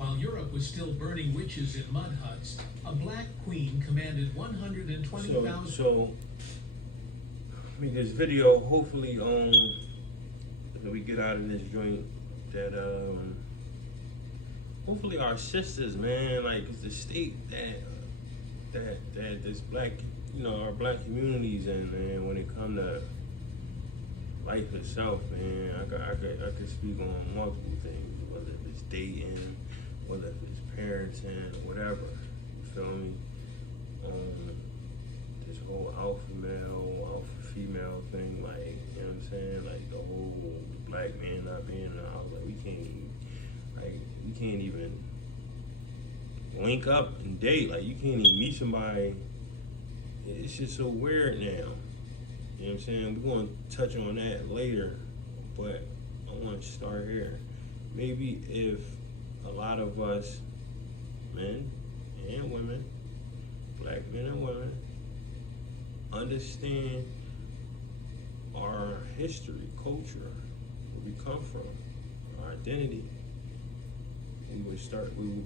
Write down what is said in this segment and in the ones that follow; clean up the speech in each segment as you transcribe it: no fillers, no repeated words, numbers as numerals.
While Europe was still burning witches in mud huts, a black queen commanded 120,000. So, I mean, this video, hopefully, when we get out of this joint, that, hopefully our sisters, man, like, it's the state that this black, our black communities in, man, when it come to life itself, man, I could speak on multiple things, whether it's dating, whether it's parenting, whatever, you feel me? This whole alpha male, alpha female thing, like, you know what I'm saying? Like the whole black man not being in the house, like we can't even link up and date, like you can't even meet somebody. It's just so weird now. You know what I'm saying? We're gonna touch on that later, but I wanna start here. Maybe if a lot of us, men and women, black men and women, understand our history, culture, where we come from, our identity, we will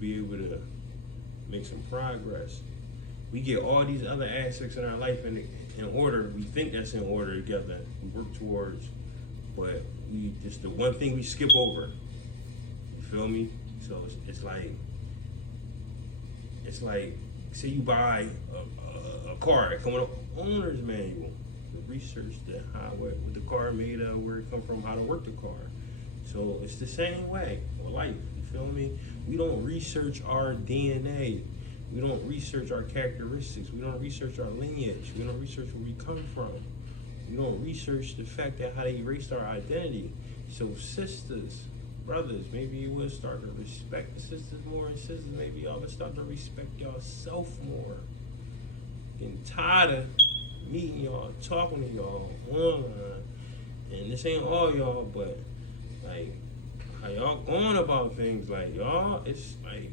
be able to make some progress. We get all these other aspects in our life in order. We think that's in order together. We work towards, but just the one thing we skip over. You feel me? So it's like, say you buy a car, it come with an owner's manual. To research what the car made of, where it come from, how to work the car. So it's the same way with life. You feel me? We don't research our DNA. We don't research our characteristics. We don't research our lineage. We don't research where we come from. We don't research the fact that how they erased our identity. So sisters, brothers, maybe you would start to respect the sisters more, and sisters, maybe y'all would start to respect yourself more. Getting tired of meeting y'all, talking to y'all online, and this ain't all y'all, but like how y'all going about things, like y'all, it's like,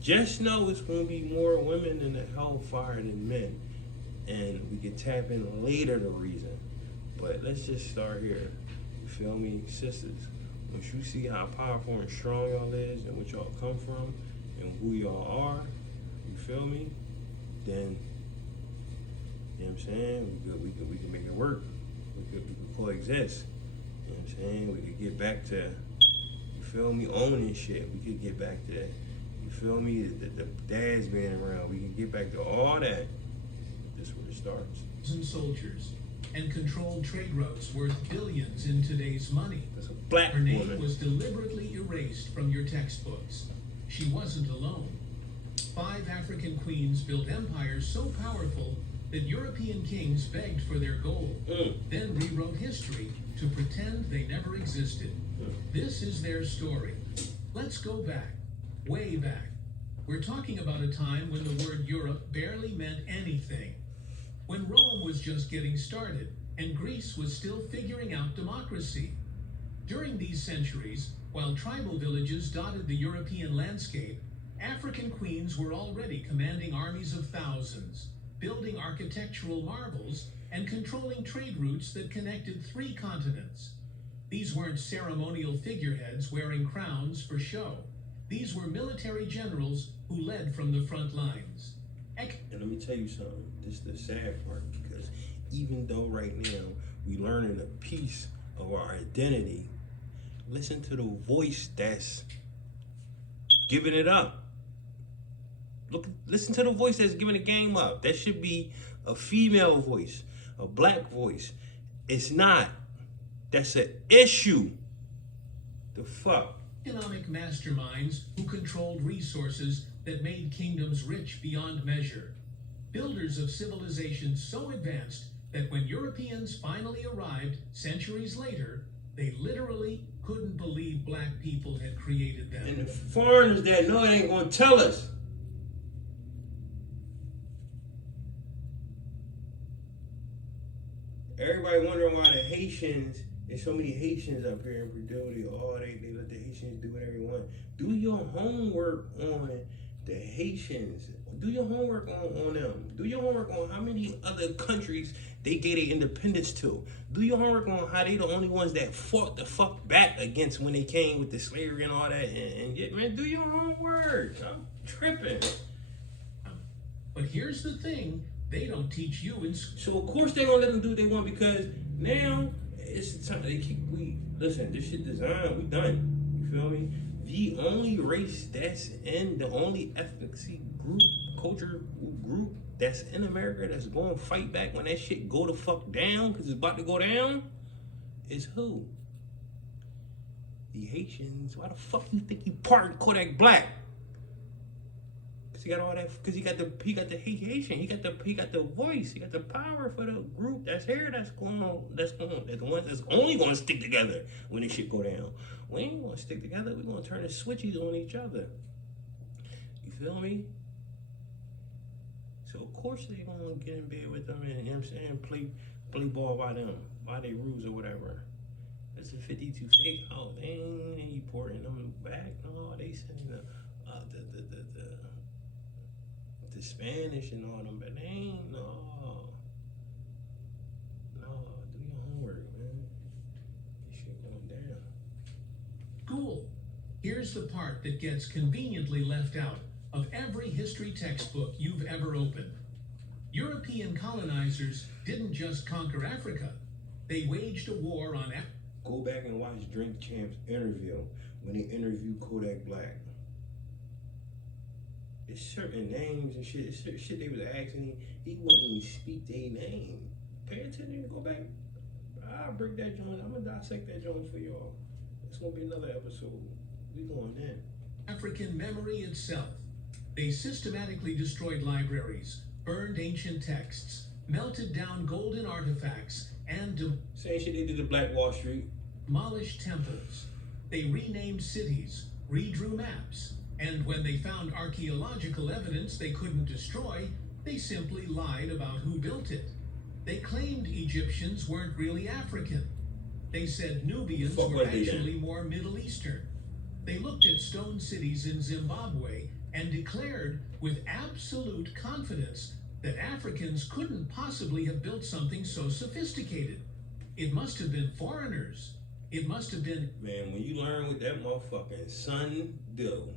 just know it's gonna be more women in the hellfire than men, and we can tap in later the reason, but let's just start here. You feel me, sisters? Once you see how powerful and strong y'all is, and what y'all come from, and who y'all are, you feel me? Then, you know what I'm saying? We can make it work. We could coexist. You know what I'm saying? We could get back to, you feel me, owning shit. We could get back to, you feel me, the dads being around. We could get back to all that. This is where it starts. And soldiers, and controlled trade routes worth billions in today's money. That's a black Her name woman. was deliberately erased from your textbooks. She wasn't alone. 5 African queens built empires so powerful that European kings begged for their gold, then rewrote history to pretend they never existed. This is their story. Let's go back, way back. We're talking about a time when the word Europe barely meant anything. When Rome was just getting started and Greece was still figuring out democracy. During these centuries, while tribal villages dotted the European landscape, African queens were already commanding armies of thousands, building architectural marvels, and controlling trade routes that connected 3 continents. These weren't ceremonial figureheads wearing crowns for show. These were military generals who led from the front lines. And let me tell you something, this is the sad part, because even though right now we learning a piece of our identity, listen to the voice that's giving it up. Listen to the voice that's giving the game up. That should be a female voice, a black voice. It's not. That's an issue. The fuck? Economic masterminds who controlled resources that made kingdoms rich beyond measure. Builders of civilizations so advanced that when Europeans finally arrived centuries later, they literally couldn't believe black people had created them. And the foreigners that know it ain't gonna tell us. Everybody wondering why the Haitians, there's so many Haitians up here in Purdue, they let the Haitians do whatever they want. Do your homework on the Haitians. Do your homework on them. Do your homework on how many other countries they gave their independence to. Do your homework on how they the only ones that fought the fuck back against when they came with the slavery and all that. And yeah, man, do your homework. I'm tripping. But here's the thing, they don't teach you in school. So of course they gonna let them do what they want, because now it's the time listen, this shit designed, we done. You feel me? The only race that's in, the only ethnicity group, culture group that's in America that's going to fight back when that shit go the fuck down, because it's about to go down, is who? The Haitians. Why the fuck you think he pardoned Kodak Black? Because he got all that, because he got the Haitian, he got the voice, he got the power for the group that's here, that's the ones that's only going to stick together when this shit go down. We ain't going to stick together, we're going to turn the switchies on each other. You feel me? So of course they gonna get in bed with them and, you know what I'm saying, play ball by them, by their rules or whatever. That's the 52 fake out. They ain't porting them back. No, they sending the Spanish and all them, but they ain't no, do your homework, man. This shit going down. Cool. Here's the part that gets conveniently left out of every history textbook you've ever opened. European colonizers didn't just conquer Africa, they waged a war on Africa. Go back and watch Drink Champ's interview when they interviewed Kodak Black. There's certain names and shit, shit they was asking him, he wouldn't even speak their name. Pay attention, go back. I'll break that joint, I'm gonna dissect that joint for y'all. It's gonna be another episode. We going in. African memory itself. They systematically destroyed libraries, burned ancient texts, melted down golden artifacts, and same shit they did to Black Wall Street. Demolished temples. They renamed cities, redrew maps, and when they found archaeological evidence they couldn't destroy, they simply lied about who built it. They claimed Egyptians weren't really African. They said Nubians were actually more Middle Eastern. They looked at stone cities in Zimbabwe and declared with absolute confidence that Africans couldn't possibly have built something so sophisticated. It must have been foreigners. It must have been... Man, when you learn what that motherfucking son do,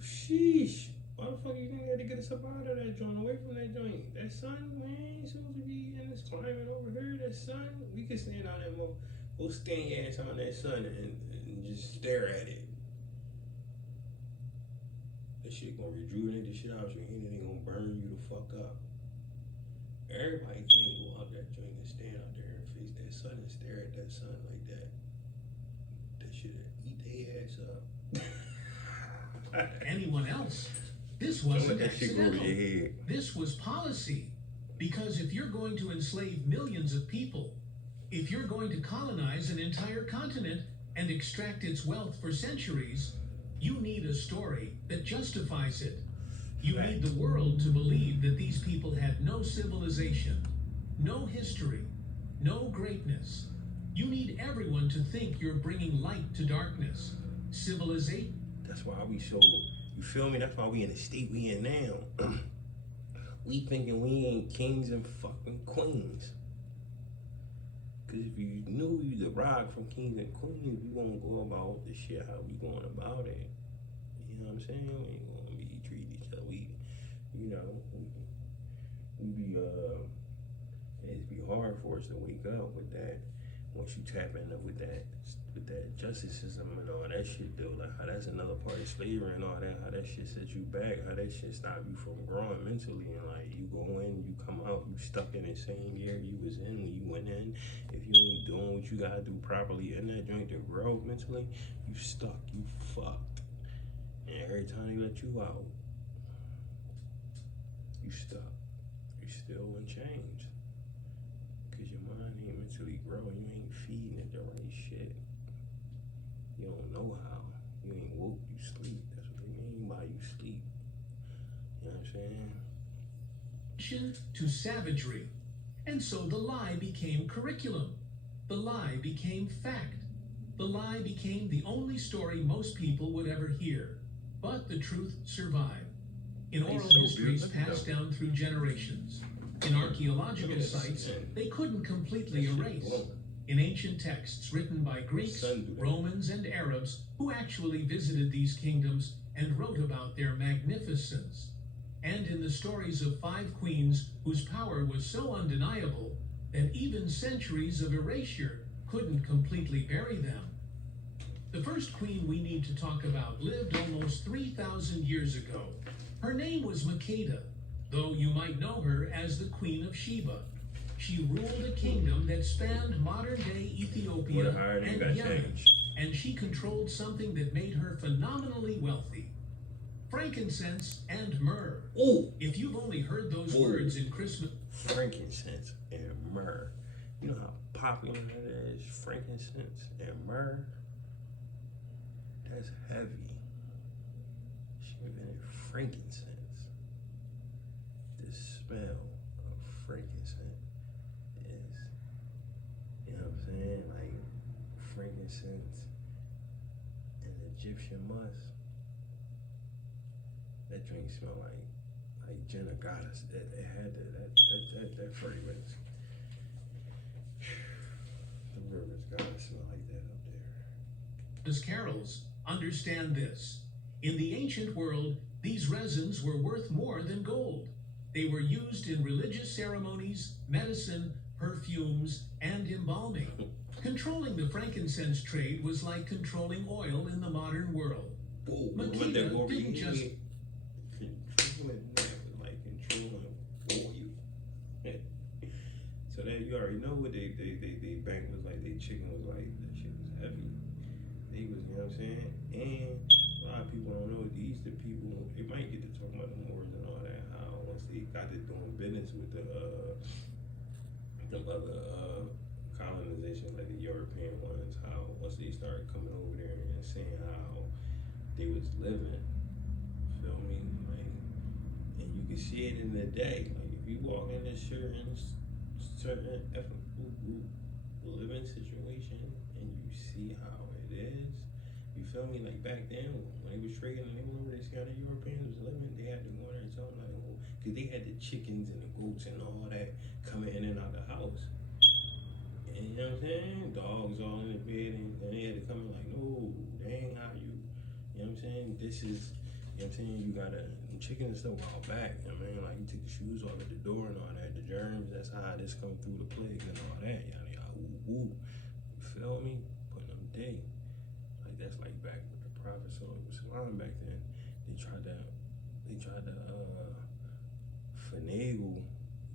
sheesh. Why the fuck you think they had to get us up out of that joint, away from that joint? That sun, man, ain't supposed to be in this climate over here. That sun, we could stand on that motherfucker. Go stand your ass on that sun and just stare at it. That shit gonna rejuvenate the shit out your head and it gonna burn you the fuck up. Everybody can't go out that joint and stand out there and face that sun and stare at that sun like that. That shit eat their ass up. Anyone else? This wasn't accidental. This was policy. Because if you're going to enslave millions of people, if you're going to colonize an entire continent and extract its wealth for centuries, you need a story that justifies it. You need the world to believe that these people had no civilization, no history, no greatness. You need everyone to think you're bringing light to darkness. Civilization. That's why we so, you feel me? That's why we in the state we in now. We thinking we ain't kings and fucking queens. Cause if you knew you the rock from kings and queens, we gonna go about the shit how we going about it. You know what I'm saying? We ain't gonna be treat each other. We it'd be hard for us to wake up with that once you tap in with that justice system and all that shit though. Like how that's another part of slavery and all that, how that shit sets you back, how that shit stop you from growing mentally, and like you go in, you come out, you stuck in the same year you was in when you went in. If you ain't doing what you gotta do properly in that joint to grow mentally, you stuck, you fucked. And every time they let you out, you stuck. You still wouldn't change. Cause your mind ain't mentally growing, you ain't feeding it the right shit. You don't know how. You ain't woke, you sleep. That's what they mean by you sleep. You know what I'm saying? To savagery. And so the lie became curriculum. The lie became fact. The lie became the only story most people would ever hear. But the truth survived. In oral histories passed down through generations. In archaeological sites, they couldn't completely erase. In ancient texts written by Greeks, Romans, and Arabs who actually visited these kingdoms and wrote about their magnificence. And in the stories of 5 queens whose power was so undeniable that even centuries of erasure couldn't completely bury them. The first queen we need to talk about lived almost 3,000 years ago. Her name was Makeda, though you might know her as the Queen of Sheba. She ruled a kingdom that spanned modern-day Ethiopia and Yemen, and she controlled something that made her phenomenally wealthy: frankincense and myrrh. Ooh. If you've only heard those words in Christmas... Frankincense and myrrh. You know how popular that is? Frankincense and myrrh. That's heavy. She invented frankincense. The smell of frankincense is, you know what I'm saying? Like frankincense and Egyptian musk. That drink smell like Jenna Goddess. It had that fragrance. The rivers gotta smell like that up there. As carols, understand this. In the ancient world, these resins were worth more than gold. They were used in religious ceremonies, medicine, perfumes, and embalming. Controlling the frankincense trade was like controlling oil in the modern world. Makeda didn't just... like controlling oil. So that you already know what they bank was like, they chicken was like, that shit was heavy. They was, you know what I'm saying? And a lot of people don't know these, the people, they might get to talk about the Moors and all that, how once they got to doing business with the other colonization, like the European ones, how once they started coming over there and seeing how they was living, feel me? Like, and you can see it in the day. Like if you walk in a certain living situation and you see how it is, you feel me? Like back then when they was trading and they went over there, see how the Europeans was living, they had to go in there and tell them like, oh, because they had the chickens and the goats and all that coming in and out of the house. And you know what I'm saying? Dogs all in the bed, and they had to come in like, no, that ain't how you know what I'm saying? This is, you know what I'm saying? You gotta, chicken and stuff all back, you know what I mean? Like you take the shoes off at the door and all that, the germs, that's how this come through the plagues and all that, yada yada, ooh, you feel me? Putting them day. Like that's like back with the Prophet Sallallahu back then. They tried to finagle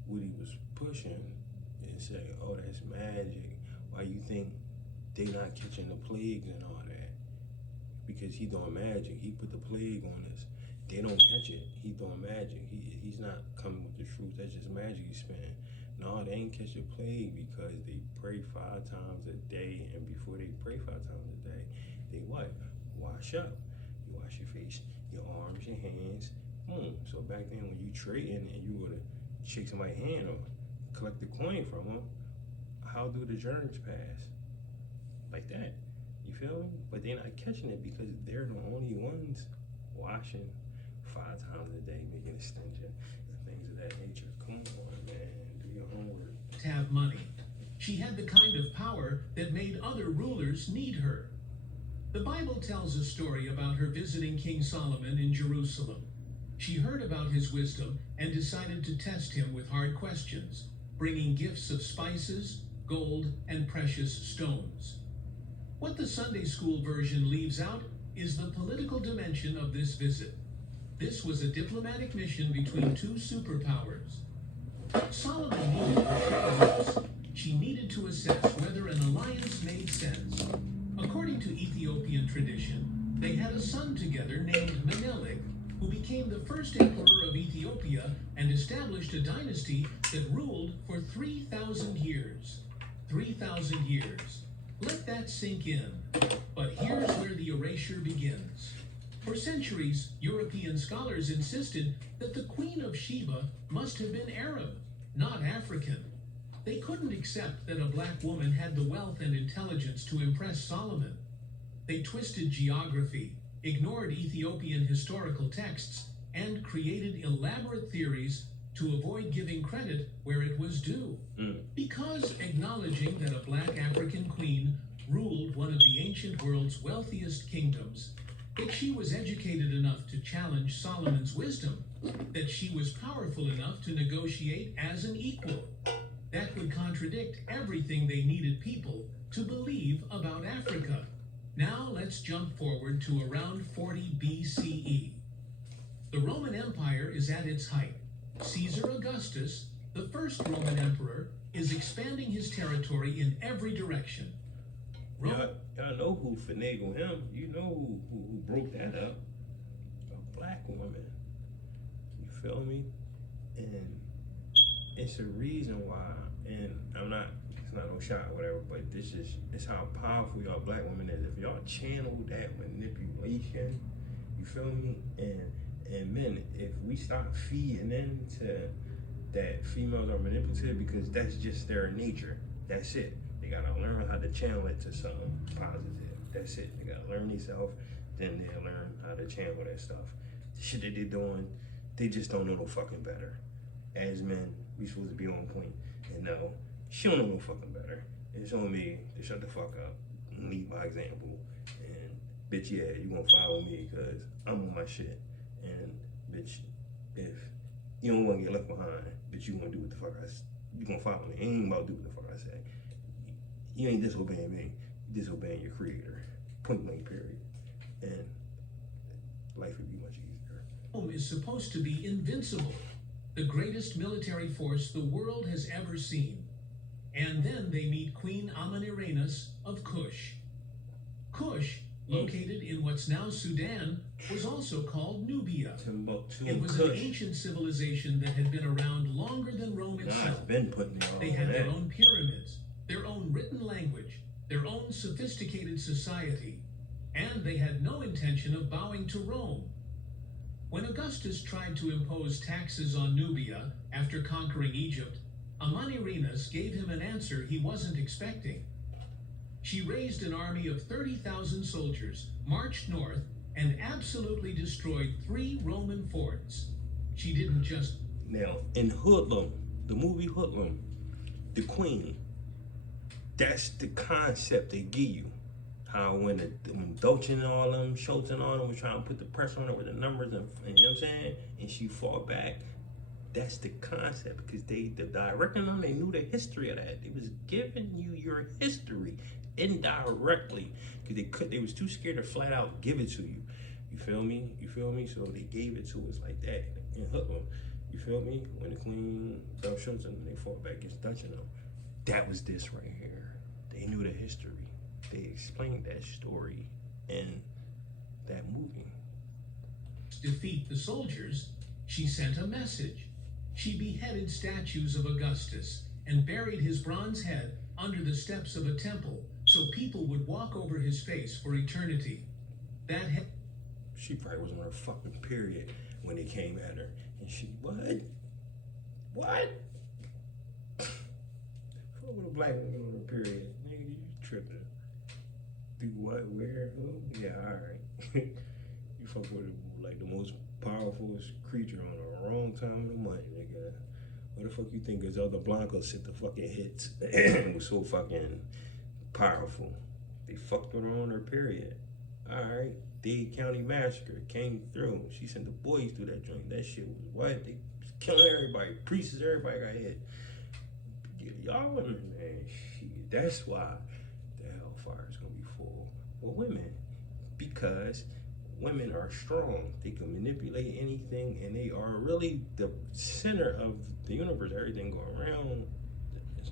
what he was pushing and say, oh, that's magic. Why you think they not catching the plagues and all that? Because he doing magic. He put the plague on us. They don't catch it. He doing magic. He's not coming with the truth. That's just magic he's spinning. No, they ain't catch the plague because they pray 5 times a day, and before they pray 5 times a day, they what? Wash up. You wash your face, your arms, your hands. So back then when you trading and you would shake somebody's hand or collect the coin from them, how do the germs pass? Like that. You feel me? But they're not catching it because they're the only ones washing 5 times a day, making extension and things of that nature. Come on, man. Do your homework. To have money. She had the kind of power that made other rulers need her. The Bible tells a story about her visiting King Solomon in Jerusalem. She heard about his wisdom and decided to test him with hard questions, bringing gifts of spices, gold, and precious stones. What the Sunday school version leaves out is the political dimension of this visit. This was a diplomatic mission between 2 superpowers. Solomon needed her trade. She needed to assess whether an alliance made sense. According to Ethiopian tradition, they had a son together named Menelik, who became the first emperor of Ethiopia and established a dynasty that ruled for 3,000 years. 3,000 years. Let that sink in. But here's where the erasure begins. For centuries, European scholars insisted that the Queen of Sheba must have been Arab, not African. They couldn't accept that a black woman had the wealth and intelligence to impress Solomon. They twisted geography, ignored Ethiopian historical texts, and created elaborate theories to avoid giving credit where it was due. Because acknowledging that a black African queen ruled one of the ancient world's wealthiest kingdoms, that she was educated enough to challenge Solomon's wisdom, that she was powerful enough to negotiate as an equal. That would contradict everything they needed people to believe about Africa. Now let's jump forward to around 40 BCE. The Roman Empire is at its height. Caesar Augustus, the first Roman emperor, is expanding his territory in every direction. Y'all know who finagled him. You know who broke that up. A black woman. You feel me? And it's a reason why. And it's not no shot or whatever, but it's how powerful y'all black women is. If y'all channel that manipulation, you feel me? And men, if we start feeding into that females are manipulative because that's just their nature. That's it. They gotta learn how to channel it to something positive. That's it. They gotta learn themselves, then they'll learn how to channel that stuff. The shit that they're doing, they just don't know no fucking better. As men, we supposed to be on point. And no, she don't know no fucking better. It's on me to shut the fuck up and lead by example. And bitch, yeah, you gonna follow me because I'm on my shit. And bitch, if you don't want to get left behind, bitch, you gonna do what the fuck you gonna follow me. It ain't about do what the fuck I say. You ain't disobeying me, you disobeying your creator. Point blank, period. And life would be much easier. Rome is supposed to be invincible, the greatest military force the world has ever seen. And then they meet Queen Amanirenas of Kush. Kush, located in what's now Sudan, was also called Nubia. It was an ancient civilization that had been around longer than Rome itself. They had their own pyramids, their own written language, their own sophisticated society, and they had no intention of bowing to Rome. When Augustus tried to impose taxes on Nubia after conquering Egypt, Amanirenas gave him an answer he wasn't expecting. She raised an army of 30,000 soldiers, marched north, and absolutely destroyed 3 Roman forts. She didn't just... Now, in Hoodlum, the movie Hoodlum, the queen, that's the concept they give you. How when Dolce and all them, Schultz and all them was trying to put the pressure on her with the numbers and you know what I'm saying? And she fought back. That's the concept because the director and them, they knew the history of that. They was giving you your history indirectly because they was too scared to flat out give it to you. You feel me? You feel me? So they gave it to us like that in Hoodlum. You feel me? When the Queen, Del Schultz, and they fought back against Dutch and them. That was this right here. They knew the history. They explained that story in that movie. Defeat the soldiers, she sent a message. She beheaded statues of Augustus and buried his bronze head under the steps of a temple so people would walk over his face for eternity. That head... She probably was on her fucking period when they came at her. And she, what? What? Fuck with a black woman on her period. Nigga, you tripping. Do what, where, who? Yeah, alright. You fuck with like the most powerful creature on the wrong time of the month, nigga. What the fuck you think Griselda Blanco hit the fucking hits? It was so fucking powerful. They fucked with her on her period. Alright. Dade County Massacre came through. She sent the boys through that joint. That shit was what? They was killing everybody. Priests, everybody got hit. Y'all women, man, shit, that's why the hellfire is gonna be full with women. Because women are strong. They can manipulate anything, and they are really the center of the universe. Everything going around. You know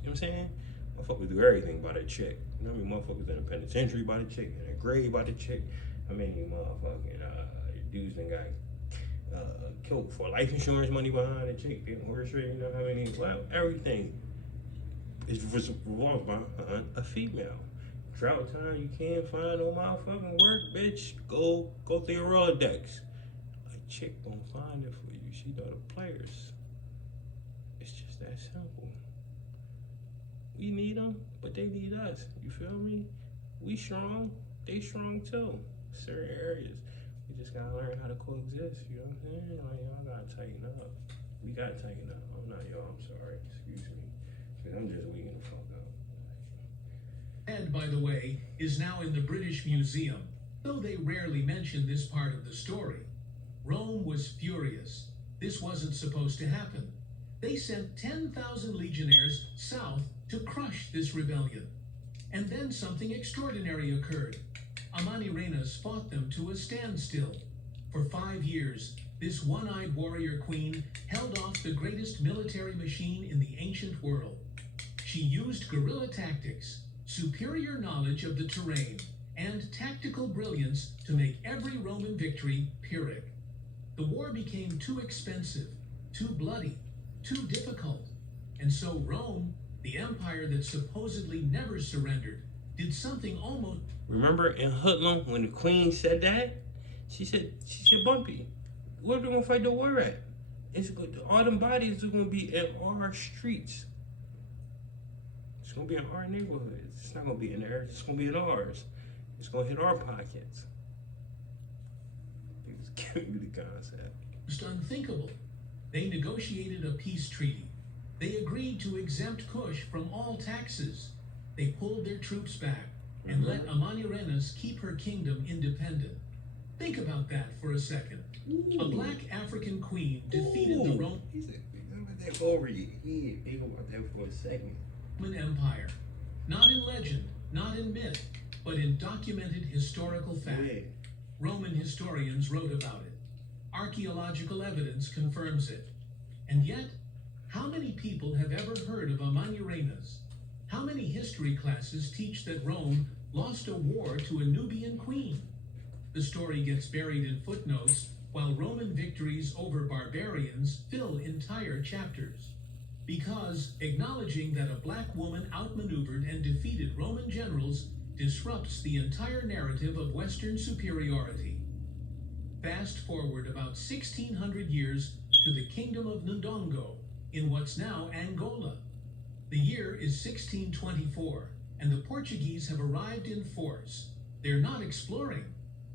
what I'm saying? Motherfuckers do everything by the chick. You know what I mean? Motherfuckers in the penitentiary by the chick, in a grave by the chick. I mean, motherfucking dudes that got killed for life insurance money behind the chick. They horse rate, you know what I mean? Well, everything is revolved by a female. Drought time, you can't find no motherfucking work, bitch. Go through your Rolodex. A chick gonna find it for you. She know the players. It's just that simple. We need them, but they need us. You feel me? We strong, they strong too. Certain areas, we just gotta learn how to coexist. You know what I'm saying? Like, y'all gotta tighten up. We gotta tighten up. I'm not y'all, I'm sorry. Excuse me. Because I'm just waking the fuck up. And, by the way, is now in the British Museum, though they rarely mention this part of the story. Rome was furious. This wasn't supposed to happen. They sent 10,000 legionnaires south to crush this rebellion. And then something extraordinary occurred. Amanirenas fought them to a standstill. For 5 years, this one-eyed warrior queen held off the greatest military machine in the ancient world. She used guerrilla tactics, superior knowledge of the terrain, and tactical brilliance to make every Roman victory Pyrrhic. The war became too expensive, too bloody, too difficult. And so Rome, the empire that supposedly never surrendered, did something almost... Remember in Hoodlum when the queen said that? She said, Bumpy, where are we gonna fight the war at? It's good. All them bodies are gonna be in our streets. It's gonna be in our neighborhoods. It's not gonna be in theirs. It's gonna be in ours. It's gonna hit our pockets. It's giving me the concept. Unthinkable. They negotiated a peace treaty. They agreed to exempt Kush from all taxes. They pulled their troops back and let Amanirenas keep her kingdom independent. Think about that for a second. Ooh. A black African queen defeated the Roman He said, let that go over your head. Think about that for a second. Empire. Not in legend, not in myth, but in documented historical fact. Yeah. Roman historians wrote about it. Archaeological evidence confirms it. And yet, how many people have ever heard of Amanirenas? How many history classes teach that Rome lost a war to a Nubian queen? The story gets buried in footnotes, while Roman victories over barbarians fill entire chapters. Because acknowledging that a black woman outmaneuvered and defeated Roman generals disrupts the entire narrative of Western superiority. Fast forward about 1,600 years to the kingdom of Ndongo in what's now Angola. The year is 1624, and the Portuguese have arrived in force. They're not exploring.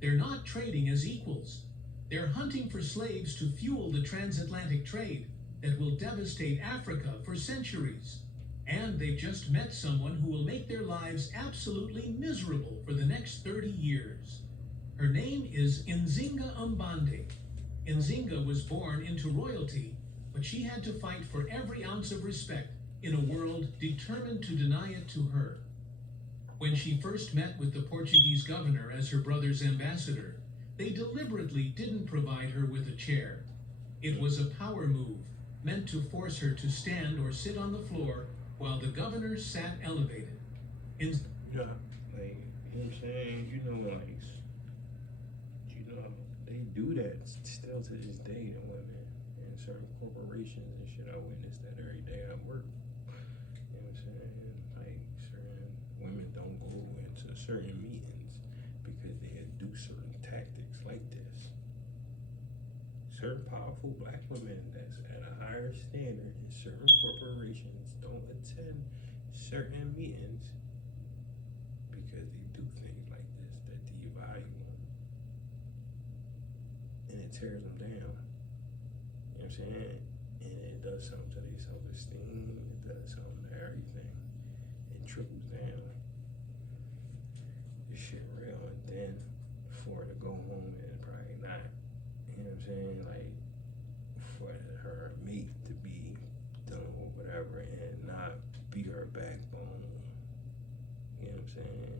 They're not trading as equals. They're hunting for slaves to fuel the transatlantic trade that will devastate Africa for centuries. And they've just met someone who will make their lives absolutely miserable for the next 30 years. Her name is Nzinga Mbande. Nzinga was born into royalty, but she had to fight for every ounce of respect in a world determined to deny it to her. When she first met with the Portuguese governor as her brother's ambassador, they deliberately didn't provide her with a chair. It was a power move, meant to force her to stand or sit on the floor while the governor sat elevated. Yeah, like, you know what I'm saying? They do that still to this day to women in certain corporations and shit. I witness that every day at work. You know what I'm saying? Like, certain women don't go into certain meetings because they do certain tactics like this. Certain powerful black women that's at a higher standard in certain corporations don't attend certain meetings because they do things like this that devalue them. And it tears them down. You know what I'm saying? And it does something to their self-esteem. It does something to everything. It trickles down. This shit real. And then for her to go home and probably not, you know what I'm saying? Like, for her mate to be done with whatever and not be her backbone. You know what I'm saying?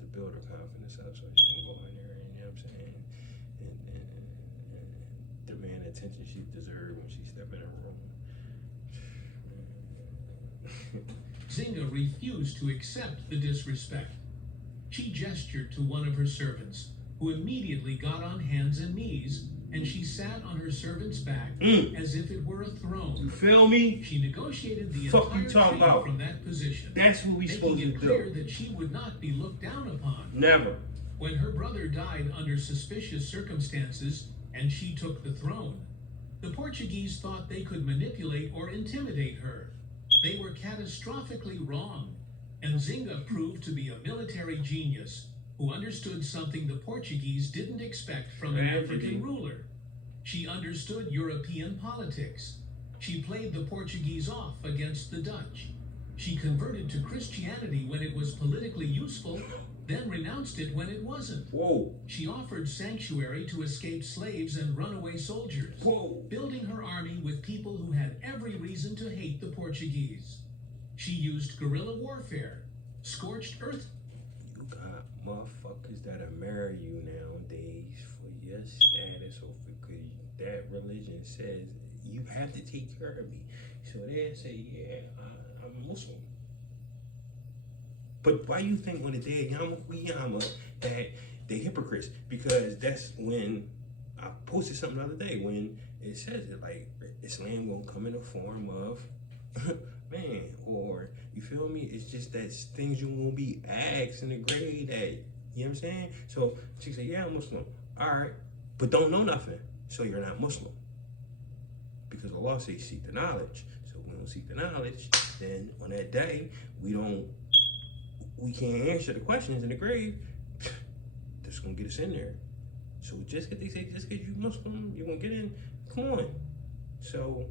To build her confidence up so she can go in there and, you know what I'm saying? And demand attention she deserves when she step in her room. Zinga refused to accept the disrespect. She gestured to one of her servants, who immediately got on hands and knees, and she sat on her servant's back as if it were a throne. You feel me? She negotiated the Fuck you entire talking treaty about? from that position, That's what we supposed making to it clear do. that she would not be looked down upon. Never. When her brother died under suspicious circumstances and she took the throne, the Portuguese thought they could manipulate or intimidate her. They were catastrophically wrong, and Zinga proved to be a military genius who understood something the Portuguese didn't expect from an African ruler. She understood European politics, She played the Portuguese off against the Dutch. She converted to Christianity when it was politically useful, then renounced it when it wasn't. Whoa. She offered sanctuary to escaped slaves and runaway soldiers, Whoa. building her army with people who had every reason to hate the Portuguese. She used guerrilla warfare, scorched earth. You got motherfuckers that'll marry you nowadays for your status or because that religion says you have to take care of me. So they'll say, yeah, I'm a Muslim. But why you think on the day of Yom Kippur that they hypocrites? Because that's when I posted something the other day when it says it like Islam won't come in the form of man, or you feel me? It's just that things you won't be asked in the grade that, you know what I'm saying? So she said, yeah, I'm Muslim. All right, but don't know nothing, so you're not Muslim. Because Allah says seek the knowledge. So if we don't seek the knowledge, then on that day, we can't answer the questions in the grave. That's gonna get us in there. So just because they say, just because you Muslim, you're gonna get in, come on. So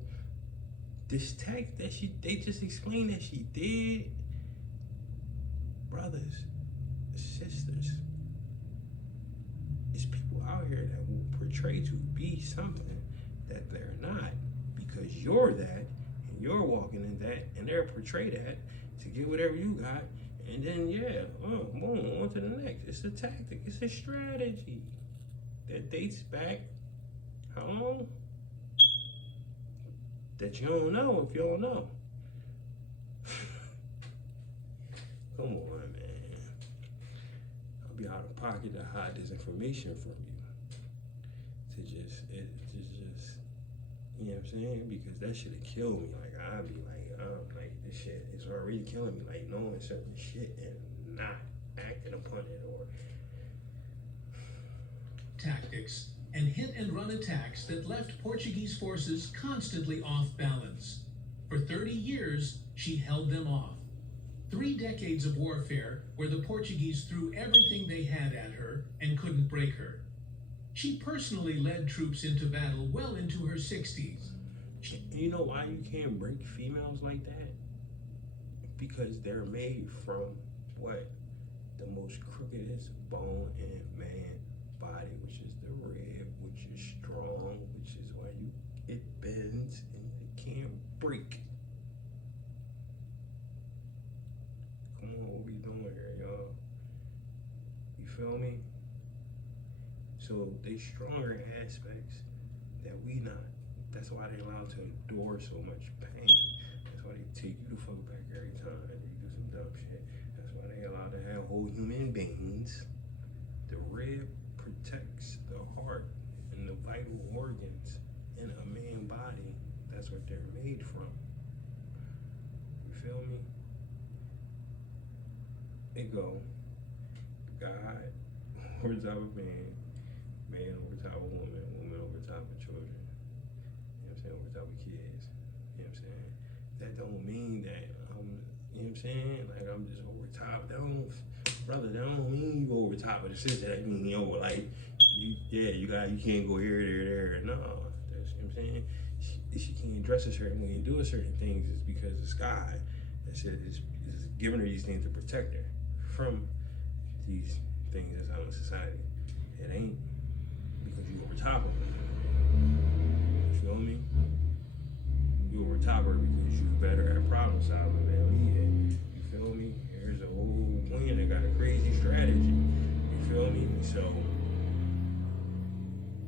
this text that they just explained that she did, brothers, sisters, it's people out here that will portray to be something that they're not, because you're that, and you're walking in that, and they're portray that to get whatever you got, and then boom, on to the next. It's a tactic, it's a strategy that dates back how long? That you don't know if you don't know. Come on, man. I'll be out of pocket to hide this information from you. To just, you know what I'm saying? Because that shit'd kill me. Like, I'd be like, this shit is already killing me. Like, knowing certain shit and not acting upon it or... Tactics and hit-and-run attacks that left Portuguese forces constantly off balance. For 30 years, she held them off. 3 decades of warfare where the Portuguese threw everything they had at her and couldn't break her. She personally led troops into battle well into her 60s. You know why you can't break females like that? Because they're made from what? The most crookedest bone in man's body, which is the rib, which is strong, which is why it bends and it can't break. Come on, what we doing here, y'all? You feel me? So they stronger aspects that we not. That's why they allowed to endure so much pain. That's why they take you the fuck back every time you do some dumb shit. That's why they allowed to have whole human beings. The rib protects the heart and the vital organs in a man's body. That's what they're made from. You feel me? It go God over top of man, man over top of woman, woman over top of children. You know what I'm saying? Over top of kids. You know what I'm saying? That don't mean that you know what I'm saying? Like I'm just over top. That don't mean you over top of the sister. That mean like you can't go here, there. No. That's, you know what I'm saying? She can't dress a certain way and do a certain things is because the sky that said is giving her these things to protect her from these things that's out in society. It ain't because you over top of her. You feel me? You over top of her because you better at problem solving than me. And you feel me? Here's a old queen that got a crazy strategy. You feel me? So,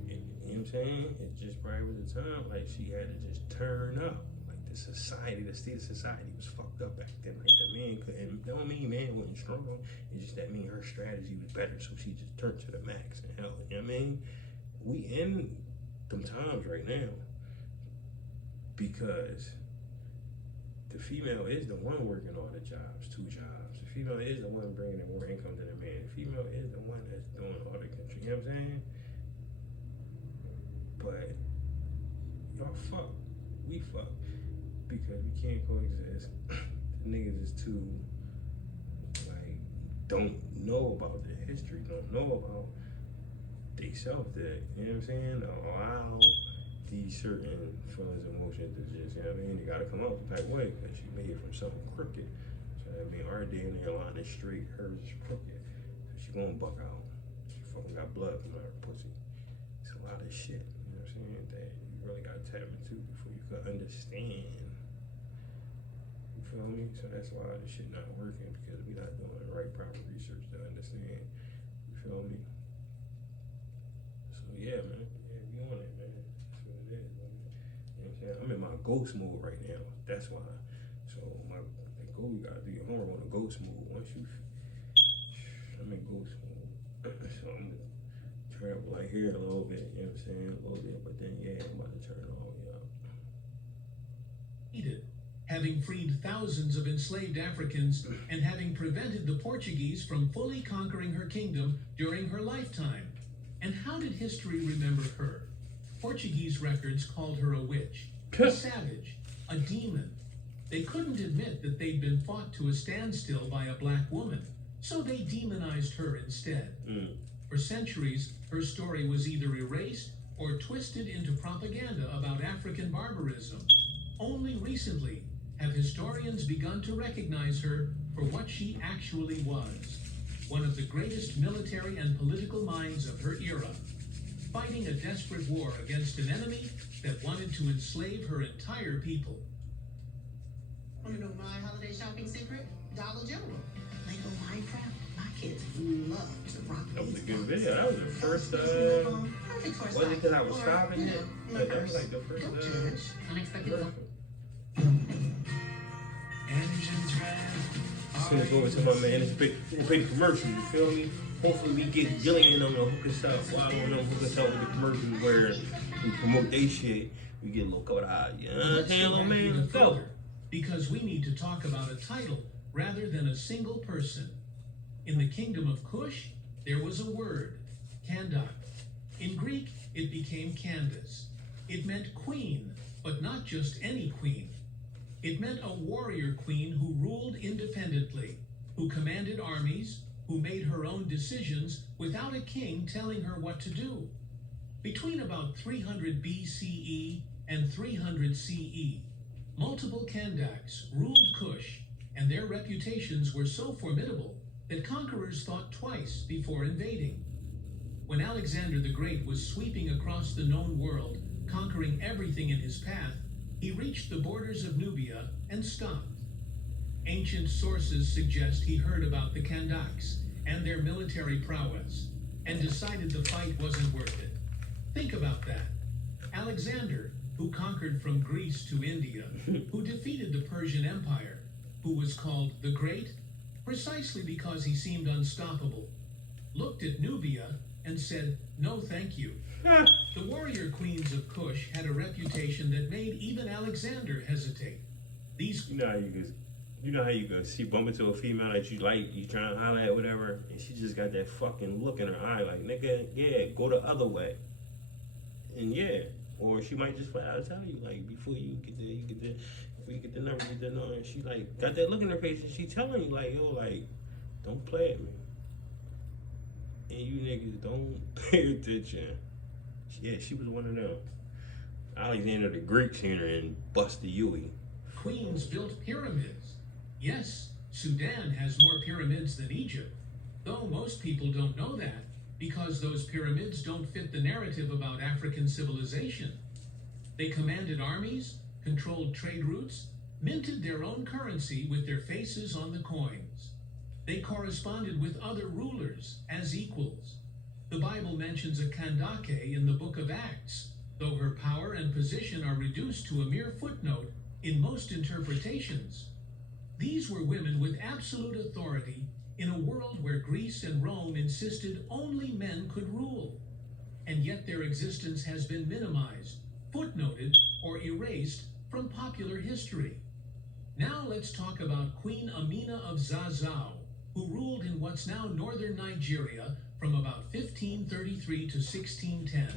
you know what I'm saying? It just probably was a time like she had to just turn up. Like the society, the state of society was fucked up back then. Like the man couldn't, don't mean man wasn't strong. It's just that mean her strategy was better. So she just turned to the max and hell, you know what I mean? We in them times right now because the female is the one working all the jobs, 2 jobs. The female is the one bringing in more income than the man. The female is the one that's doing all the country, you know what I'm saying? But y'all fuck, we fuck, because we can't coexist. The niggas is too, like, don't know about their history, don't know about they self that, you know what I'm saying? Allow these certain feelings and emotions that just, you know what I mean, they gotta come out the type way because she made it from something crooked. So I mean, our DNA line is straight, hers is crooked. So she gonna buck out. She fucking got blood from her pussy. It's a lot of shit, you know what I'm saying, that you really gotta tap into before you can understand. You feel me? So that's why this shit not working, because we not doing the right proper research to understand. You feel me? So yeah, man. Yeah, we on it, man. That's what it is, man. You know what I'm saying? I'm in my ghost mode right now. That's why. So that goal, you gotta do your homework on the ghost mode. I'm in ghost mode. So I'm gonna turn up like here a little bit, you know what I'm saying? A little bit, but then yeah, I'm about to turn it all the way up. Having freed thousands of enslaved Africans and having prevented the Portuguese from fully conquering her kingdom during her lifetime. And how did history remember her? Portuguese records called her a witch, a savage, a demon. They couldn't admit that they'd been fought to a standstill by a black woman, so they demonized her instead. For centuries, her story was either erased or twisted into propaganda about African barbarism. Only recently have historians begun to recognize her for what she actually was, one of the greatest military and political minds of her era, fighting a desperate war against an enemy that wanted to enslave her entire people. Want to know my holiday shopping secret? Dollar General. Lego Minecraft. My kids love to rock That was a these good blocks. video. That was the first, Perfect for a wasn't it that I was or, stopping? you know, Yeah, my that was purse. like the first, Don't judge. Unexpected. Send this over to my man. We'll pay the commercial, you feel me? Hopefully we get Gillian on the hook us up. Well, I don't know, hook us up with the commercials where we promote they shit. We get a little covered eye. You know what I'm saying, little man? Let's go. Because we need to talk about a title rather than a single person. In the kingdom of Cush, there was a word, Kandak. In Greek, it became Candace. It meant queen, but not just any queen. It meant a warrior queen who ruled independently, who commanded armies, who made her own decisions without a king telling her what to do. Between about 300 BCE and 300 CE, multiple Kandaks ruled Cush, and their reputations were so formidable that conquerors thought twice before invading. When Alexander the Great was sweeping across the known world, conquering everything in his path, he reached the borders of Nubia and stopped. Ancient sources suggest he heard about the Kandaks and their military prowess, and decided the fight wasn't worth it. Think about that. Alexander, who conquered from Greece to India, who defeated the Persian Empire, who was called the Great, precisely because he seemed unstoppable, looked at Nubia and said, "No, thank you." The warrior queens of Cush had a reputation that made even Alexander hesitate. These You know how you go see bump into a female that you like, you trying to holler at whatever, and she just got that fucking look in her eye like, nigga, yeah, go the other way. And yeah, or she might just flat out tell you like, before you get the number, you get the number, and she like got that look in her face, and she telling you like, yo, like, don't play at me. And you niggas don't pay attention. Yeah, she was one of them. Alexander the Great seen her and bust the Yui. queens built pyramids. Yes, Sudan has more pyramids than Egypt, though most people don't know that because those pyramids don't fit the narrative about African civilization. They commanded armies, controlled trade routes, minted their own currency with their faces on the coins. They corresponded with other rulers as equals. The Bible mentions a Kandake in the book of Acts, though her power and position are reduced to a mere footnote in most interpretations. These were women with absolute authority in a world where Greece and Rome insisted only men could rule. And yet their existence has been minimized, footnoted, or erased from popular history. Now let's talk about Queen Amina of Zazzau, who ruled in what's now northern Nigeria from about 1533 to 1610.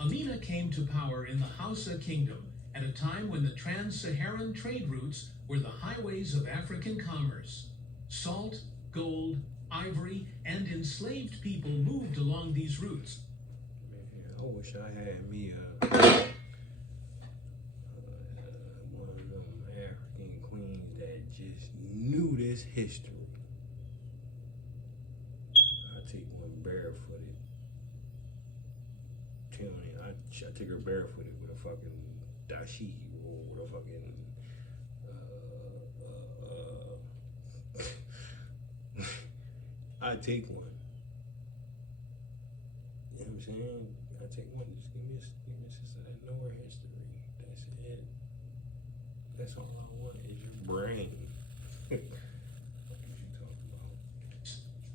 Amina came to power in the Hausa Kingdom at a time when the trans-Saharan trade routes were the highways of African commerce. Salt, gold, ivory, and enslaved people moved along these routes. Man, I wish I had me a is history. I take one barefooted. Tell me, I take her barefooted with a fucking dashiki or with a fucking I take one. You know what I'm saying? I take one. Just give me a sister that know her history. That's it. That's all I want is your brain. What you talking about?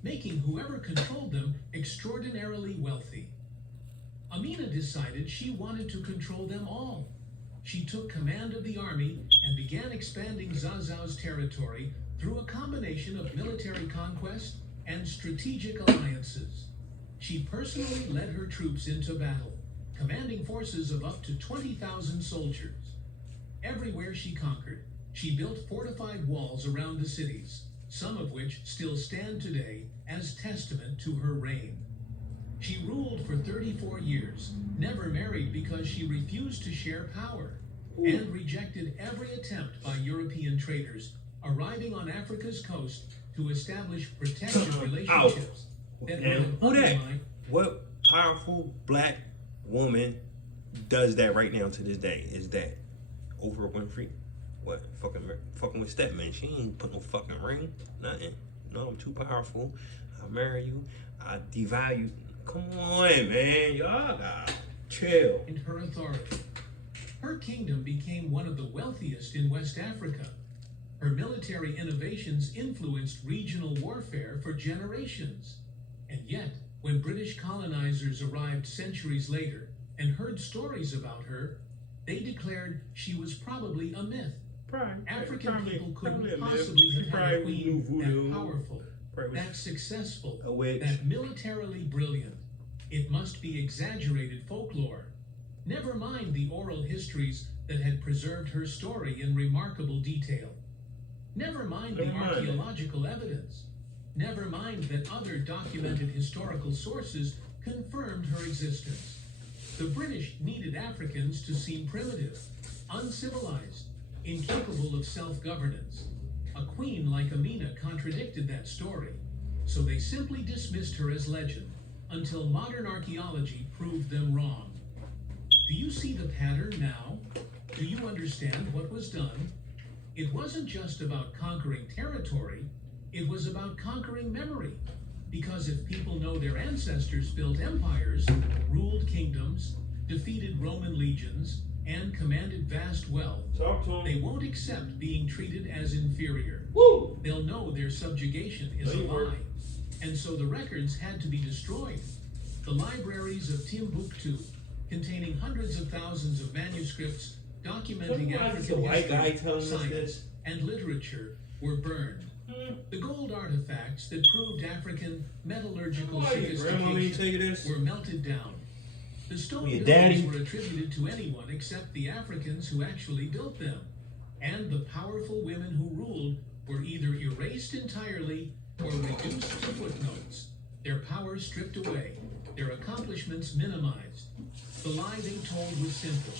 Making whoever controlled them extraordinarily wealthy. Amina decided she wanted to control them all. She took command of the army and began expanding Zaza's territory through a combination of military conquest and strategic alliances. She personally led her troops into battle, commanding forces of up to 20,000 soldiers. Everywhere she conquered, she built fortified walls around the cities, some of which still stand today as testament to her reign. She ruled for 34 years, never married because she refused to share power, and rejected every attempt by European traders arriving on Africa's coast to establish protected relationships that And would who that? undermine. What powerful black woman does that right now to this day? Is that Oprah Winfrey? What, fucking with Stepman? She ain't put no fucking ring, nothing. No, I'm too powerful. I'll marry you. I devalue. Come on, man, y'all gotta chill. And her authority. Her kingdom became one of the wealthiest in West Africa. Her military innovations influenced regional warfare for generations. And yet, when British colonizers arrived centuries later and heard stories about her, they declared she was probably a myth. African people couldn't possibly have had a queen that powerful, that successful, that militarily brilliant. It must be exaggerated folklore. Never mind the oral histories that had preserved her story in remarkable detail. Never mind the archaeological evidence. Never mind that other documented historical sources confirmed her existence. The British needed Africans to seem primitive, uncivilized, incapable of self-governance. A queen like Amina contradicted that story, so they simply dismissed her as legend until modern archaeology proved them wrong. Do you see the pattern now? Do you understand what was done? It wasn't just about conquering territory, it was about conquering memory. Because if people know their ancestors built empires, ruled kingdoms, defeated Roman legions, and commanded vast wealth, they won't accept being treated as inferior. They'll know their subjugation is a lie. And so the records had to be destroyed. The libraries of Timbuktu, containing hundreds of thousands of manuscripts documenting African history, science, and literature, were burned. The gold artifacts that proved African metallurgical sophistication were melted down. The stone buildings were attributed to anyone except the Africans who actually built them. And the powerful women who ruled were either erased entirely or reduced to footnotes. Their power stripped away, their accomplishments minimized. The lie they told was simple.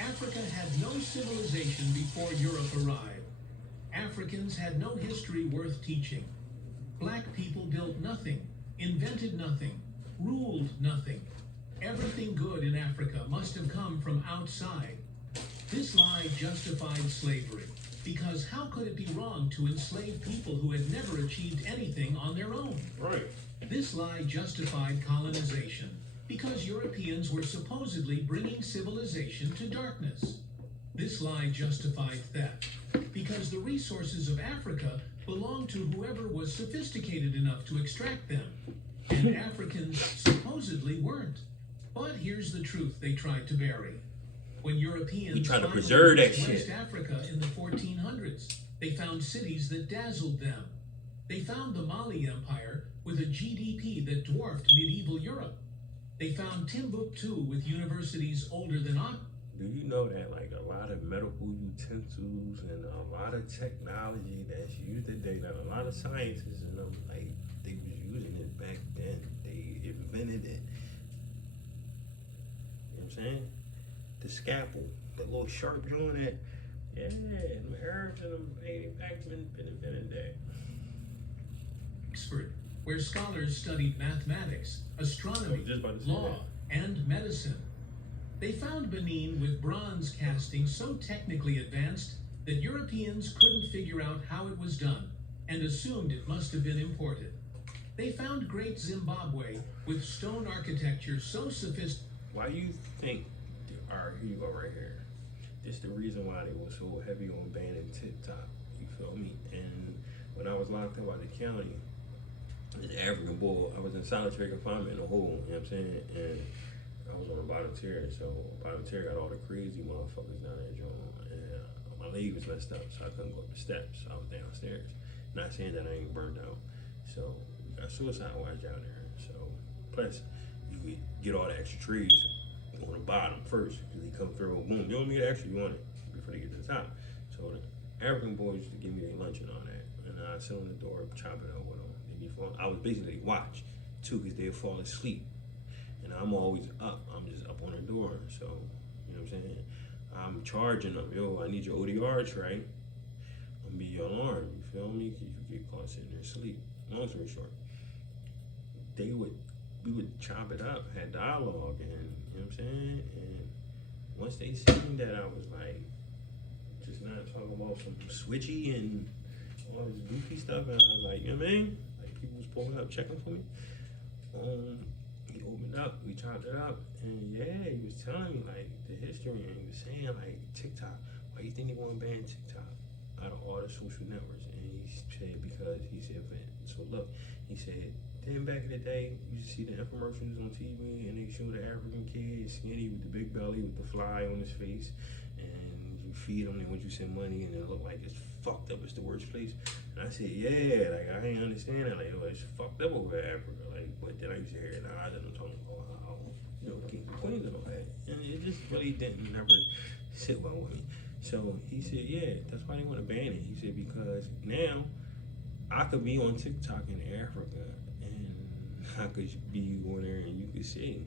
Africa had no civilization before Europe arrived. Africans had no history worth teaching. Black people built nothing, invented nothing, ruled nothing. Everything good in Africa must have come from outside. This lie justified slavery, because how could it be wrong to enslave people who had never achieved anything on their own? Right. This lie justified colonization, because Europeans were supposedly bringing civilization to darkness. This lie justified theft, because the resources of Africa belonged to whoever was sophisticated enough to extract them, and Africans supposedly weren't. But here's the truth they tried to bury. When Europeans trying to finally preserve that reached West shit. Africa in the 1400s, they found cities that dazzled them. They found the Mali Empire with a GDP that dwarfed medieval Europe. They found Timbuktu with universities older than Oxford. Do you know that like a lot of medical utensils and a lot of technology that's used today, that a lot of scientists and them, like they was using it back then. They invented it. You know what I'm saying? The scalpel, the little sharp joint that, yeah, the Arabs and them, they back been invented that. Oxford, where scholars studied mathematics, astronomy, just about to say law, and medicine. They found Benin with bronze casting so technically advanced that Europeans couldn't figure out how it was done and assumed it must have been imported. They found Great Zimbabwe with stone architecture so sophisticated. Why you think, alright, here you go right here. This the reason why they were so heavy on banning TikTok. You feel me? And when I was locked up by the county, as an African boy, I was in solitary confinement in a hole, you know what I'm saying? And I was on a bottom tier, so bottom tier got all the crazy motherfuckers down there, John. And my leg was messed up, so I couldn't go up the steps. So I was downstairs. Not saying that I ain't burned out. So we got suicide watch down there. So plus you could get all the extra trees on the bottom first, because they come through, boom, you don't need the extra, you want it before they get to the top. So the African boys used to give me their lunch and all that, and I'd sit on the door, chop it up with them. They'd be falling. I was basically watch too, because they'd fall asleep, and I'm always up. I'm just up on the door, so you know what I'm saying. I'm charging them, yo. I need your ODRs, right? I'm gonna be your alarm. You feel me? Because you get caught sitting there asleep. Long story short, we would chop it up, had dialogue, and you know what I'm saying? And once they seen that I was like, just not talking about some switchy and all this goofy stuff, and I was like, you know what I mean? Like people was pulling up, checking for me. He opened up, we chopped it up, and yeah, he was telling me like the history, and he was saying like TikTok, why you think they want to ban TikTok out of all the social networks? And he said, because he said, so look, he said, then back in the day, you used to see the infomercials on TV, and they show the African kid skinny with the big belly with the fly on his face, and you feed him, and once you send money, and it look like it's fucked up, it's the worst place. And I said, yeah, like I ain't understand that, like, oh, it's fucked up over Africa, like, but then I used to hear it, and I didn't talk about how, you know, kings and queens and all that, and it just really didn't never sit well with me. So he said, yeah, that's why they want to ban it. He said, because now I could be on TikTok in Africa, I could be on there and you could see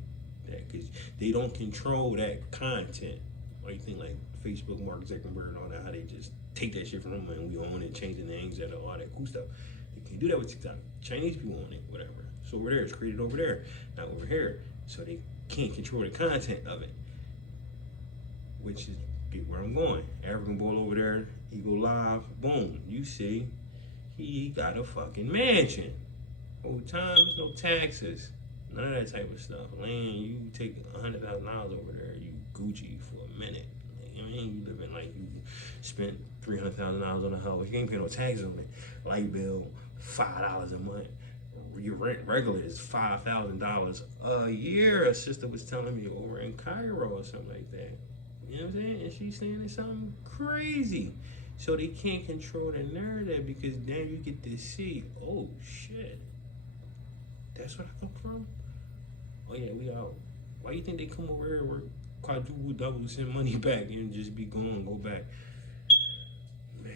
that, because they don't control that content. Or you think like Facebook, Mark Zuckerberg, and all that, how they just take that shit from them and we own it, change the names and all that cool stuff. You can't do that with TikTok. Chinese people own it, whatever. So over there, it's created over there, not over here. So they can't control the content of it, which is where I'm going. African boy over there, he go live, boom, you see, he got a fucking mansion. Whole time, there's no taxes, none of that type of stuff. Land, you take $100,000 over there, you Gucci for a minute. Like, I mean, you living like you spent $300,000 on a house. You ain't paying no taxes on it. Light bill, $5 a month. Your rent regular is $5,000 a year. A sister was telling me over in Cairo or something like that. You know what I'm saying? And she's saying it's something crazy. So they can't control the narrative, because then you get to see, oh shit. That's where I come from? Oh yeah, we out. Why you think they come over here and work quadruple, double, send money back and just be gone, go back? Man.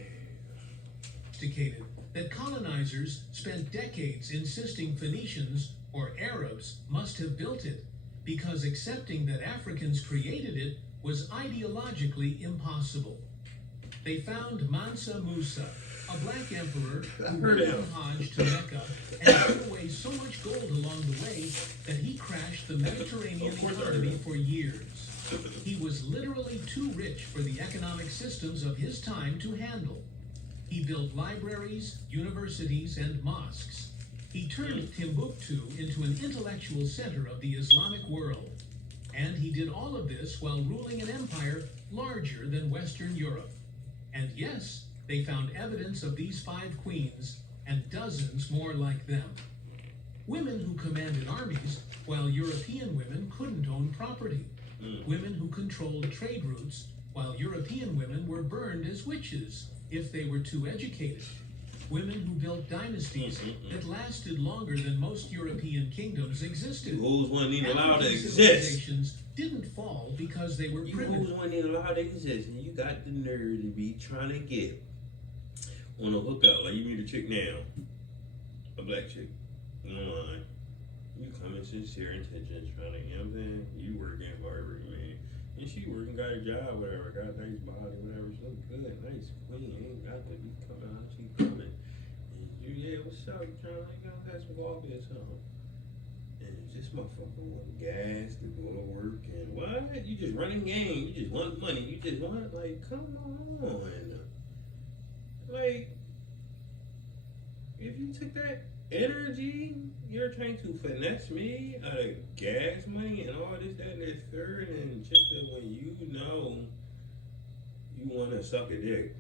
Sophisticated that colonizers spent decades insisting Phoenicians or Arabs must have built it, because accepting that Africans created it was ideologically impossible. They found Mansa Musa, a black emperor who went from Hajj to Mecca and put away so much gold along the way that he crashed the Mediterranean economy for years. He was literally too rich for the economic systems of his time to handle. He built libraries, universities, and mosques. He turned Timbuktu into an intellectual center of the Islamic world. And he did all of this while ruling an empire larger than Western Europe. And yes, they found evidence of these 5 queens and dozens more like them. Women who commanded armies, while European women couldn't own property. Women who controlled trade routes, while European women were burned as witches if they were too educated. Women who built dynasties that lasted longer than most European kingdoms existed. Who's one need allowed to African exist? Civilizations didn't fall because they were You primitive. who's one need allowed to exist, and you got the nerve to be trying to get on a hookup. Like you meet a chick now, a black chick, online. You come in sincere intentions, trying to, you know what I'm saying? You working for her, man. And she working, got a job, whatever, got a nice body, whatever. She look good, nice queen, ain't got to be coming out, she coming. And Yeah, what's up? You trying to have some coffee or something? And this motherfucker want gas to go to work and what? You just running game. You just want money. You just want, like, come on. Like, if you took that energy, you're trying to finesse me out of gas money and all this, that, and the third, and just that when you know you want to suck a dick.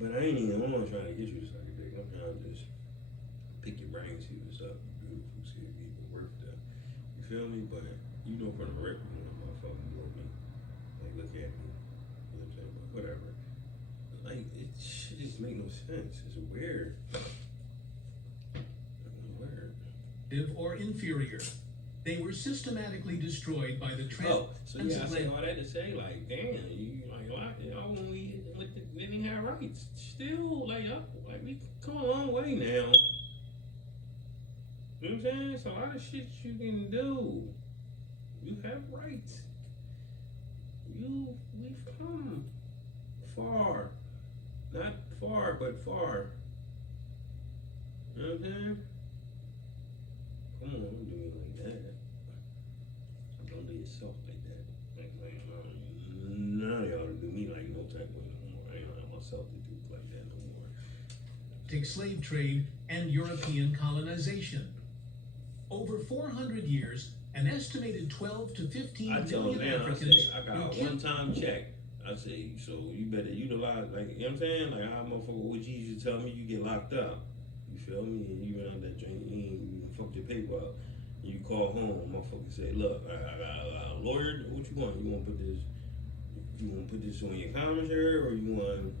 But I ain't even on trying to get you to suck a dick. I'm trying to just pick your brain, see what's up, beautiful, see if you even worth that. You feel me? But you know from the rip, you want motherfucking blow me. Like, look at me. You know what I'm saying? But whatever. Like, it should just make no sense. It's weird. Or inferior. They were systematically destroyed by the so yeah, I say all that to say, like, damn, you like, y'all when we didn't have rights. Still, like, we come a long way now. You know what I'm saying? It's a lot of shit you can do. You have rights. We've come far. Not far, but far. You know what I'm saying? Come on, don't do me like that. Don't do yourself like that. Like, none of y'all to do me like no type of way no more. I ain't gonna have myself to do like that no more. Slave trade and European colonization. Over 400 years, an estimated 12 to 15 million Africans. I got a one-time check. I say, so you better utilize, like, you know what I'm saying? Like, how motherfucker would you used to tell me you get locked up. You feel me? And you went out that joint, you fucked your paper up. And you call home, motherfucker say, look, I got a lawyer. What you want? You want to put this on your commissary, or you want to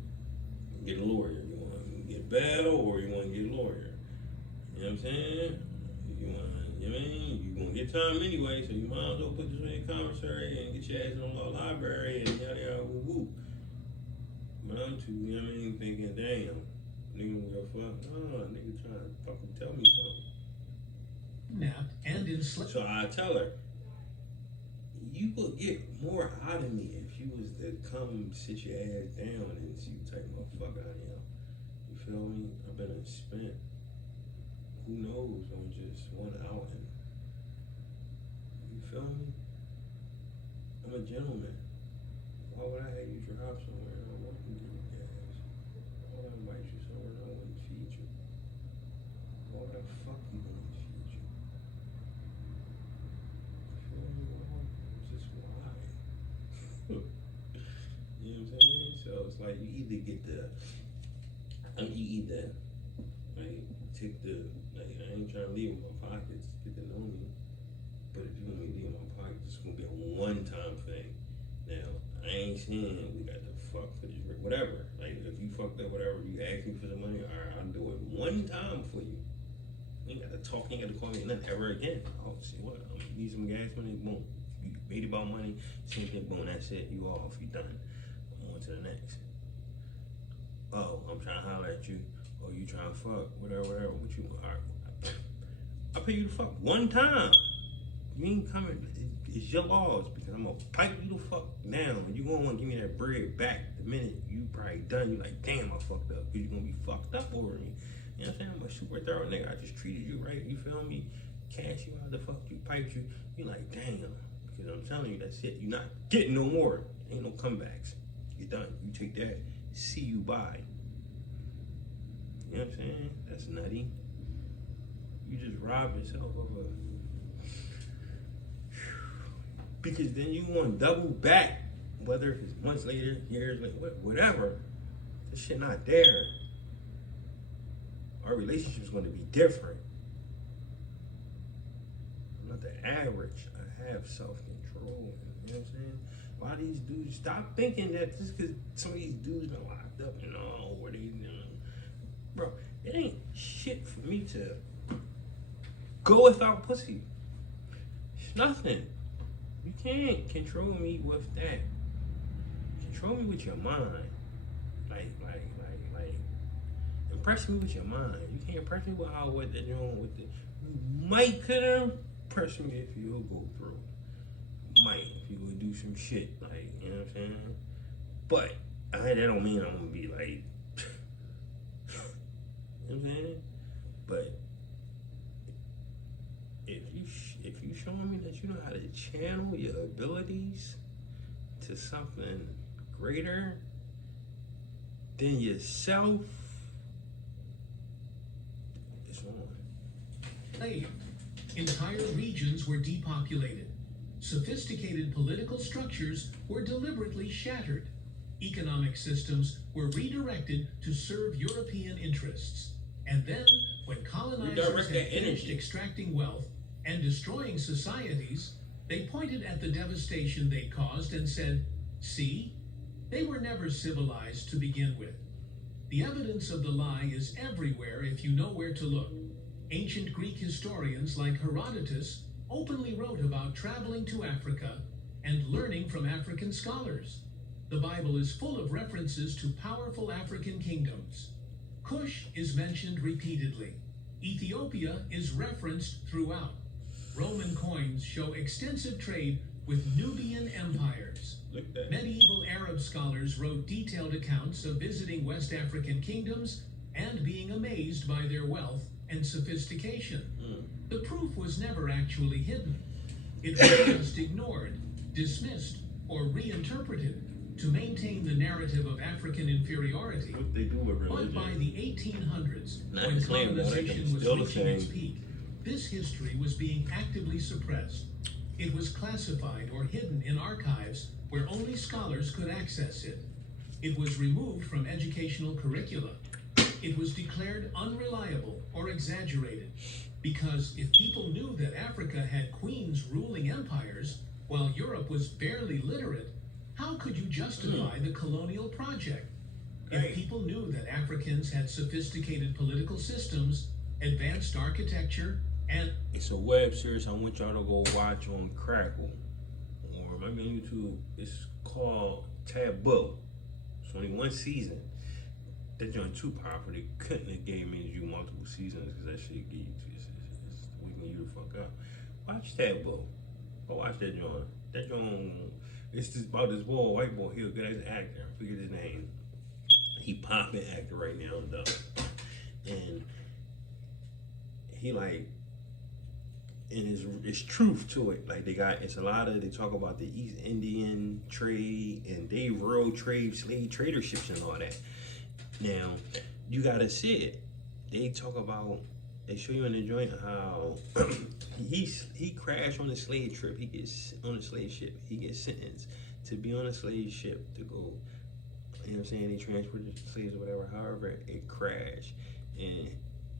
get a lawyer? You want to get bail, or you want to get a lawyer? You know what I'm saying? You know what I mean? You're going to get time anyway, so you might as well put this on your commissary and get your ass in the law library and yada yada woo woo. But I'm too, you know what I mean, thinking, damn, nigga will fuck. No, nigga trying to fucking tell me something. Napped and enslaved. So I tell her, you would get more out of me if you was to come sit your ass down and see what type of motherfucker I am. You feel me? I've been spent, who knows, on just one outing. You feel me? I'm a gentleman. Why would I have you drive somewhere and I wouldn't give you gas? Why would I invite you somewhere and I wouldn't feed you? Why would I fuck you and I wouldn't feed you? You feel me? Well, just why? You know what I'm saying? So it's like you either get like, take the, like, I ain't trying to leave in my pockets, get to know me. But if you want me to leave in my pockets, it's gonna be a one-time thing. Now, I ain't saying we got to fuck for this, whatever. Like, if you fucked up, whatever, you ask me for the money, all right, I'll do it one time for you. You ain't got to talk, you ain't got to call me nothing ever again. Oh, see what? I'm gonna need some gas money, boom. You made about money, same thing, boom, that's it, you off, you done. I'm on to the next. Oh, I'm trying to holler at you. Oh, you trying to fuck, whatever, what you want? All right, I'll pay you to fuck one time. You ain't coming, it's your laws, because I'm gonna pipe you the fuck down. You gonna wanna give me that bread back the minute you probably done. You like, damn, I fucked up, because you gonna be fucked up over me. You know what I'm saying? I'm a super thorough nigga. I just treated you right, you feel me? Cash you out the fuck, you piped you. You like, damn, because I'm telling you, that's it. You're not getting no more. Ain't no comebacks. You're done. You take that, see you bye. You know what I'm saying? That's nutty. You just rob yourself of a... Because then you want to double back, whether it's months later, years later, whatever. This shit not there. Our relationship's going to be different. I'm not the average. I have self-control. You know what I'm saying? A lot of these dudes, stop thinking that just because some of these dudes been locked up and all, where they, bro, it ain't shit for me to go without pussy. It's nothing. You can't control me with that. Control me with your mind. Like, impress me with your mind. You can't impress me with how, what they're doing with the, you might could impress me if you'll go through. Might, if you would do some shit, like, you know what I'm saying? But, that don't mean I'm gonna be like, You know what I'm saying? But if you showing me that you know how to channel your abilities to something greater than yourself, it's on. Entire regions were depopulated. Sophisticated political structures were deliberately shattered. Economic systems were redirected to serve European interests. And then, when colonizers had finished extracting wealth and destroying societies, they pointed at the devastation they caused and said, "See, they were never civilized to begin with." The evidence of the lie is everywhere if you know where to look. Ancient Greek historians like Herodotus openly wrote about traveling to Africa and learning from African scholars. The Bible is full of references to powerful African kingdoms. Kush is mentioned repeatedly. Ethiopia is referenced throughout. Roman coins show extensive trade with Nubian empires. Medieval Arab scholars wrote detailed accounts of visiting West African kingdoms and being amazed by their wealth and sophistication. The proof was never actually hidden. It was just ignored, dismissed, or reinterpreted to maintain the narrative of African inferiority. What they do with religion. But by the 1800s, Not when claim that, colonization was still the reaching its same. peak, this history was being actively suppressed. It was classified or hidden in archives where only scholars could access it. It was removed from educational curricula. It was declared unreliable or exaggerated. Because if people knew that Africa had queens ruling empires, while Europe was barely literate, how could you justify the colonial project? If people knew that Africans had sophisticated political systems, advanced architecture, and... It's a web series I want y'all to go watch on Crackle. Or maybe on YouTube. It's called Taboo. It's only one season. That joint too powerful. They couldn't have gave me you multiple seasons because that shit get you it's waking you the fuck up. Watch Taboo. Go watch that joint. That joint, it's just about this boy, white boy. He a good as an actor. I forget his name. He popping actor right now though. And he like, and it's truth to it. Like they talk about the East Indian trade and they real trade, slave traderships and all that. Now, you gotta see it. They show you in the joint how he crashed on a slave trip. He gets on a slave ship. He gets sentenced to be on a slave ship to go. You know what I'm saying? They transported the slaves or whatever. However, it crashed and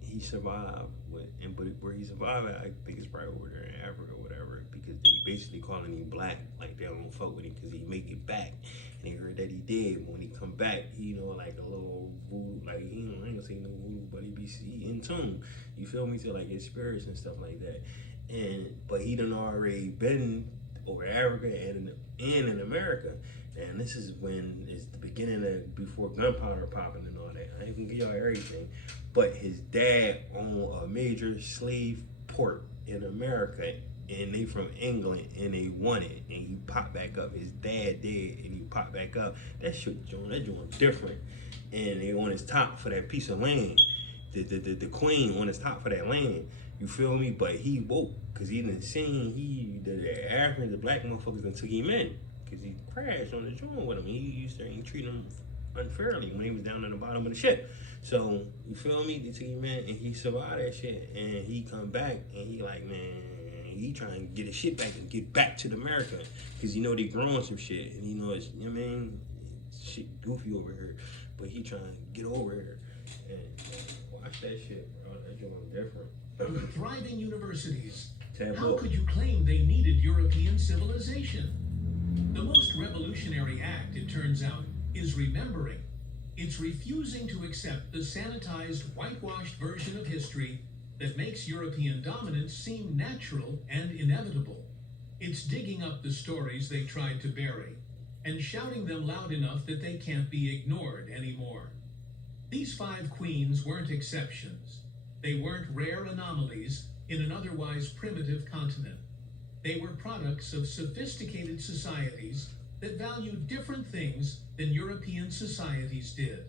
he survived. But where he survived, I think it's probably over there in Africa or whatever, because they basically calling him black, like they don't fuck with him because he make it back. And they heard that he did. But when he come back, he like a little voodoo, like I ain't gonna say no voodoo, but he be in tune. You feel me? To like his spirits and stuff like that. But he done already been over Africa and in America. And this is when it's the beginning of before gunpowder popping and all that. I ain't gonna give y'all everything. But his dad owned a major slave port in America, and they from England, and they won it, and he popped back up. His dad did, and he popped back up. That joint different. And they on his top for that piece of land. The queen on his top for that land. You feel me? But he woke, because he didn't see the Africans, the black motherfuckers done took him in. Because he crashed on the joint with him. He used to treat him unfairly when he was down in the bottom of the ship. So, you feel me? They took him in and he survived that shit. And he come back and he like, man, he trying to get his shit back and get back to America. Because they growing some shit. And it's, you know what I mean? Shit goofy over here. But he trying to get over here. And watch that shit, bro. That joint different. Thriving universities. Taboo. How could you claim they needed European civilization? The most revolutionary act, it turns out, is remembering. It's refusing to accept the sanitized, whitewashed version of history that makes European dominance seem natural and inevitable. It's digging up the stories they tried to bury and shouting them loud enough that they can't be ignored anymore. These 5 queens weren't exceptions. They weren't rare anomalies in an otherwise primitive continent. They were products of sophisticated societies that valued different things than European societies did.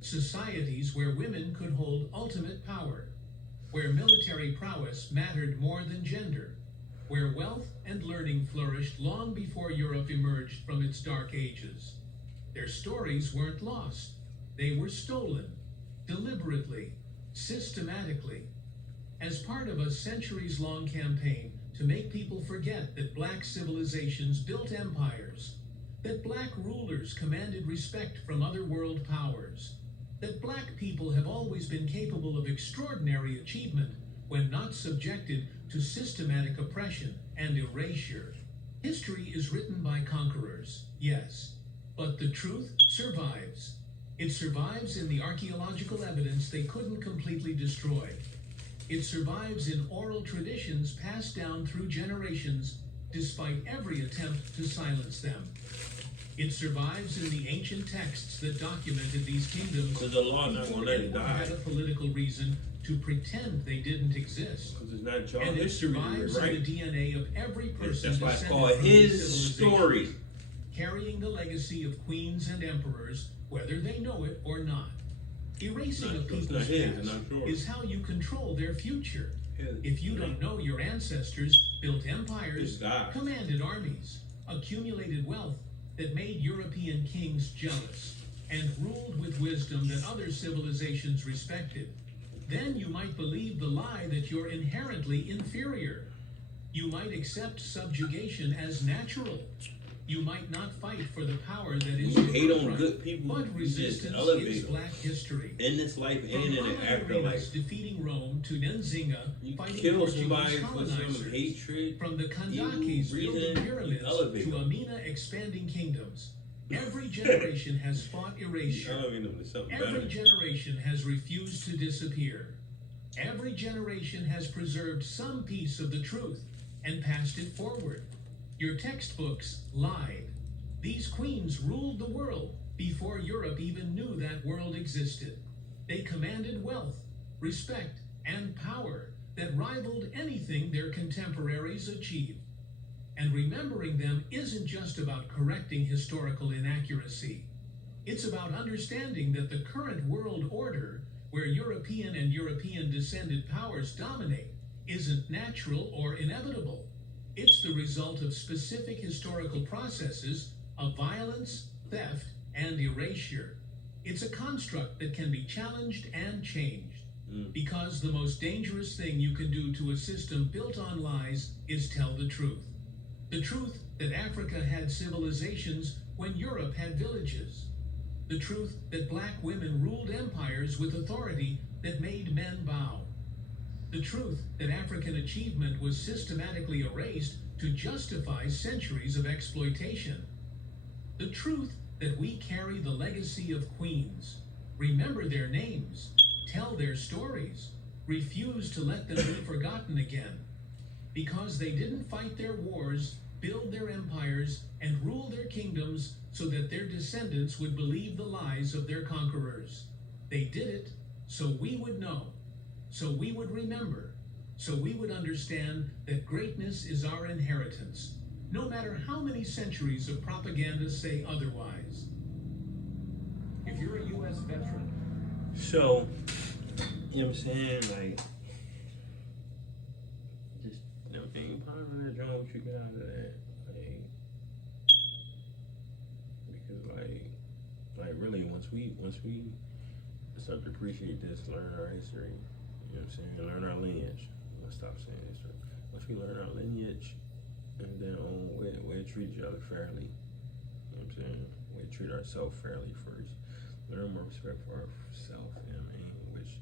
societies where women could hold ultimate power, where military prowess mattered more than gender, where wealth and learning flourished long before Europe emerged from its dark ages. Their stories weren't lost. They were stolen, deliberately, systematically, as part of a centuries-long campaign to make people forget that black civilizations built empires, that black rulers commanded respect from other world powers, that black people have always been capable of extraordinary achievement when not subjected to systematic oppression and erasure. History is written by conquerors, yes, but the truth survives. It survives in the archaeological evidence they couldn't completely destroy. It survives in oral traditions passed down through generations, despite every attempt to silence them. It survives in the ancient texts that documented these kingdoms Because the law not before gonna let it anyone die. had a political reason to pretend they didn't exist. Because it's not your And it history, survives right? in the DNA of every person That's why it's descended called from these his civilizations, story. carrying the legacy of queens and emperors, whether they know it or not. Erasing a It's not people's his, past not yours. is how you control their future. His. If you don't know your ancestors built empires, It's God. commanded armies, accumulated wealth that made European kings jealous, and ruled with wisdom that other civilizations respected, then you might believe the lie that you're inherently inferior. You might accept subjugation as natural. You might not fight for the power that is You your hate on birthright, good people, but you just resistance elevate is them. black history. In this life From and in the Amadarius afterlife. defeating Rome to Nzinga You fighting kill Portuguese somebody for some colonizers, hatred, from the evil Kandakis building reason, pyramids elevate to them. Amina expanding kingdoms. Every generation has fought erasure. Elevate them to something Every better. generation has refused to disappear. Every generation has preserved some piece of the truth and passed it forward. Your textbooks lied. These queens ruled the world before Europe even knew that world existed. They commanded wealth, respect, and power that rivaled anything their contemporaries achieved. And remembering them isn't just about correcting historical inaccuracy. It's about understanding that the current world order, where European and European descended powers dominate, isn't natural or inevitable. It's the result of specific historical processes of violence, theft, and erasure. It's a construct that can be challenged and changed. Because the most dangerous thing you can do to a system built on lies is tell the truth. The truth that Africa had civilizations when Europe had villages. The truth that black women ruled empires with authority that made men bow. The truth that African achievement was systematically erased to justify centuries of exploitation. The truth that we carry the legacy of queens, remember their names, tell their stories, refuse to let them be forgotten again. Because they didn't fight their wars, build their empires, and rule their kingdoms so that their descendants would believe the lies of their conquerors. They did it so we would know, so we would remember, so we would understand that greatness is our inheritance, no matter how many centuries of propaganda say otherwise. If you're a U.S. veteran, So, you know what I'm saying? Like, just, you know what I mean? Ponder that, John, what you got out of that. Like, because, like really, once we start to appreciate this, learn our history, you know what I'm saying? Learn our lineage. Let's stop saying history. Once we learn our lineage, and then we'll treat each other fairly. You know what I'm saying? We'll treat ourselves fairly first. Learn more respect for ourselves, you know what I mean? Which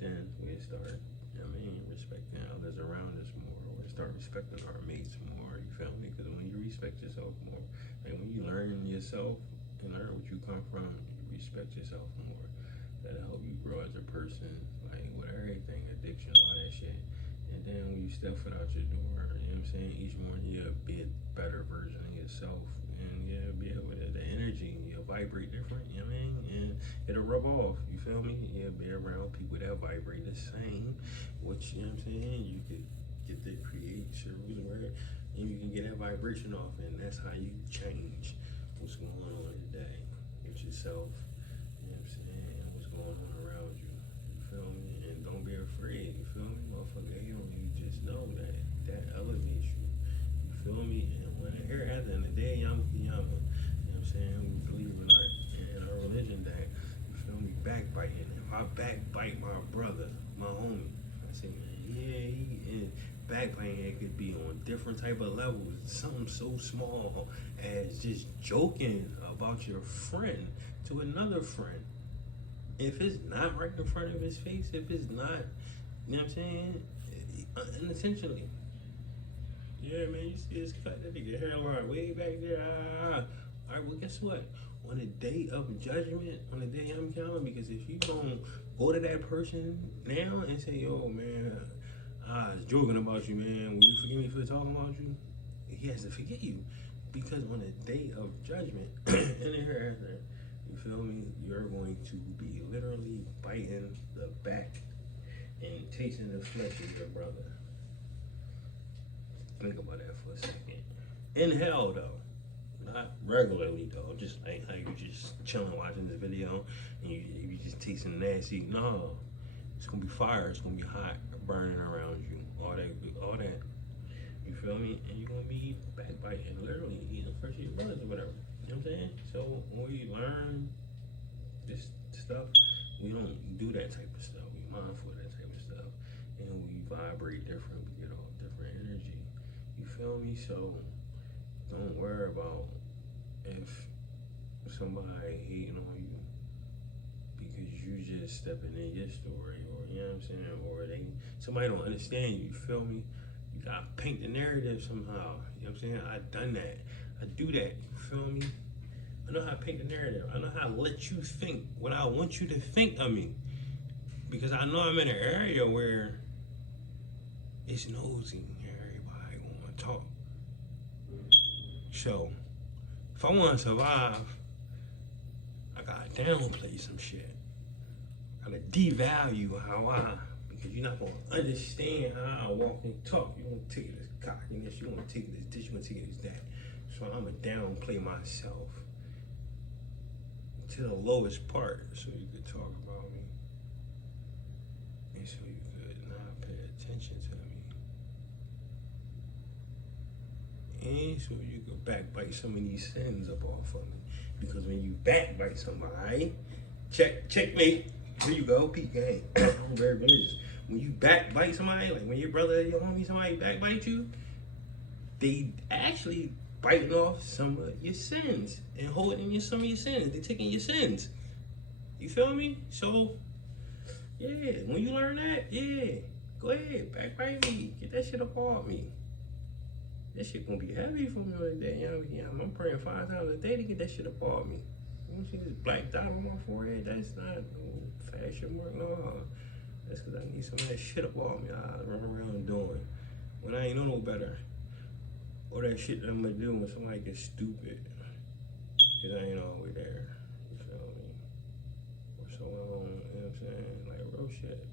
then we start, you know what I mean, respecting others around us more. We start respecting our mates more, you feel me? Because when you respect yourself more, like when you learn yourself and learn what you come from, you respect yourself more. That'll help you grow as a person, like with everything, addiction, all that shit. And then when you step foot out your door, you know what I'm saying? Each morning you'll be a better version of yourself. And you'll be able to, the energy, you'll vibrate different, you know what I mean? And it'll rub off, you feel me? You'll be around people that vibrate the same, which, you know what I'm saying? You could get to create circles where and you can get that vibration off, and that's how you change what's going on today with yourself, you know what I'm saying? going on around you. You feel me? And don't be afraid. You feel me? Motherfucker, you know, you just know that elevates you. You feel me? And when I hear at the end of the day, Yama, you know what I'm saying? We believe in our religion that, you feel me, backbiting. If I backbite my brother, my homie, I say, man, yeah, he is. Backbiting, it could be on different type of levels. Something so small as just joking about your friend to another friend. If it's not right in front of his face, if it's not, you know what I'm saying, unintentionally. Yeah, man, you see this cut, that nigga hairline way back there. Alright, well, guess what? On the day of judgment, on the day I'm counting, because if you don't go to that person now and say, yo, man, I was joking about you, man, will you forgive me for talking about you? He has to forget you. Because on the day of judgment, in the hereafter, you feel me, you're going to be literally biting the back and tasting the flesh of your brother. Think about that for a second. In hell, though. Not regularly, though. Just like how you just chilling watching this video and you just tasting nasty. No. It's gonna be fire. It's gonna be hot, burning around you. All that. You feel me? And you're gonna be backbiting, literally eating the flesh of your brothers or whatever. You know what I'm saying? So when we learn this stuff, we don't do that type of stuff. We mindful of that type of stuff. And we vibrate different. We get all different energy. You feel me? So don't worry about if somebody hating on you because you just stepping in your story, or you know what I'm saying, or somebody don't understand you. You feel me? You gotta paint the narrative somehow. You know what I'm saying? I done that. I do that. You feel me? I know how to paint the narrative. I know how to let you think what I want you to think of me. Because I know I'm in an area where it's nosy. Everybody wanna talk. So, if I want to survive, I gotta downplay some shit. I gotta devalue because you're not gonna understand how I walk and talk. You wanna take it as cockiness, you wanna take it as this, you wanna take it as that. So I'm gonna downplay myself to the lowest part so you could talk about me. And so you could not pay attention to me. And so you could backbite some of these sins up off of me. Because when you backbite somebody, checkmate, here you go, peak game. I'm very religious. When you backbite somebody, like when your brother, your homie, somebody backbite you, they actually biting off some of your sins and holding some of your sins. They're taking your sins. You feel me? So, yeah, when you learn that, yeah, go ahead, backbite me. Get that shit up off me. That shit gonna be heavy for me one day, you know. I'm praying 5 times a day to get that shit up off me. You don't see this black dot on my forehead? That's not no fashion work, no. That's because I need some of that shit up off me. I run around doing when I ain't know no better. Or that shit that I'm gonna do when somebody gets stupid. Cause I ain't always there. You feel me? Or so long, you know what I'm saying? Like real shit.